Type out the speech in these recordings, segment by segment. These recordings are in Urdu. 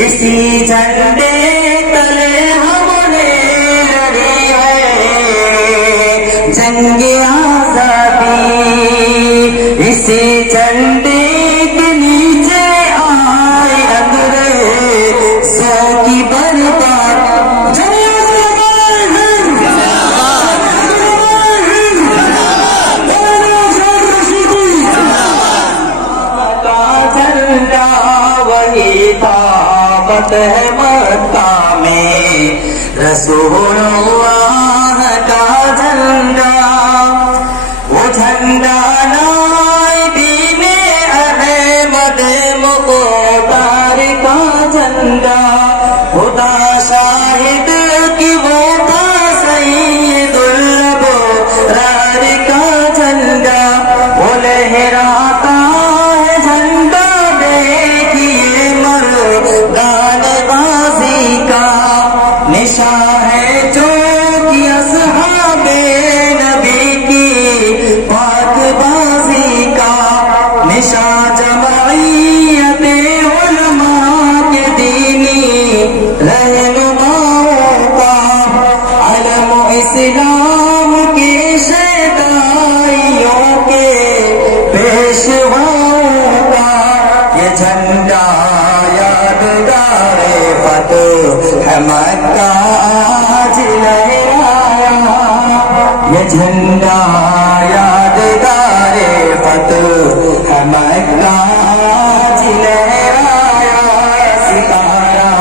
اسی جھنڈے تلے ہم نے لڑی ہے جنگ آزادی، اسی جھنڈے کے نیچے آئے انگریزوں کی برباد۔ وہی تھا فتح مکہ میں رسول اللہ کا جھنڈا، وہ جھنڈا لائے دین احمد مختار کا جھنڈا، خدا شاہد کی وہ تھا سید الابرار کا جھنڈا، وہ لہراتا ہے جھنڈا دیکھیے مردان بازی کا، نشان ہے جو کہ اصحاب نبی کی پاک بازی کا، نشان جمعیت علماء کے دینی رہنماؤں کا، علم اسلام کے شیدائیوں کے پیشواؤں کا، یہ جھنڈا یادگار فتح مکہ آج لہرایا، یہ جھنڈا یادگار فتح مکہ آج لہرایا، ستارہ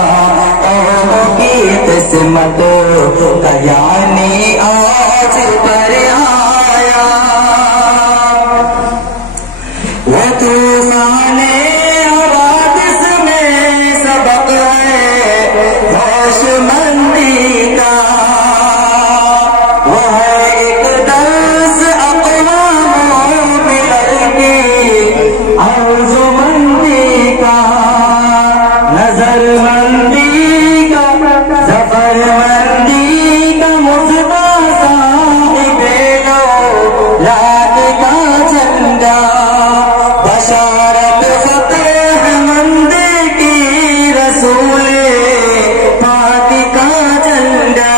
قوم کی قسمت کا یعنی آج پر آیا، وہ طوفان حوادث میں سبق ہے ہوش مندی کا، وہ ہے ایک درس اقوام ملل کی ارجمندی کا، نظر مندی کا، ظفر مندی کا، مصطفیٰ صاحب لولاک کا جھنڈا، بشارت فتح مند کی رسول پاک کا جھنڈا،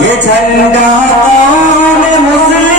یہ جھنڈا قوم مسلم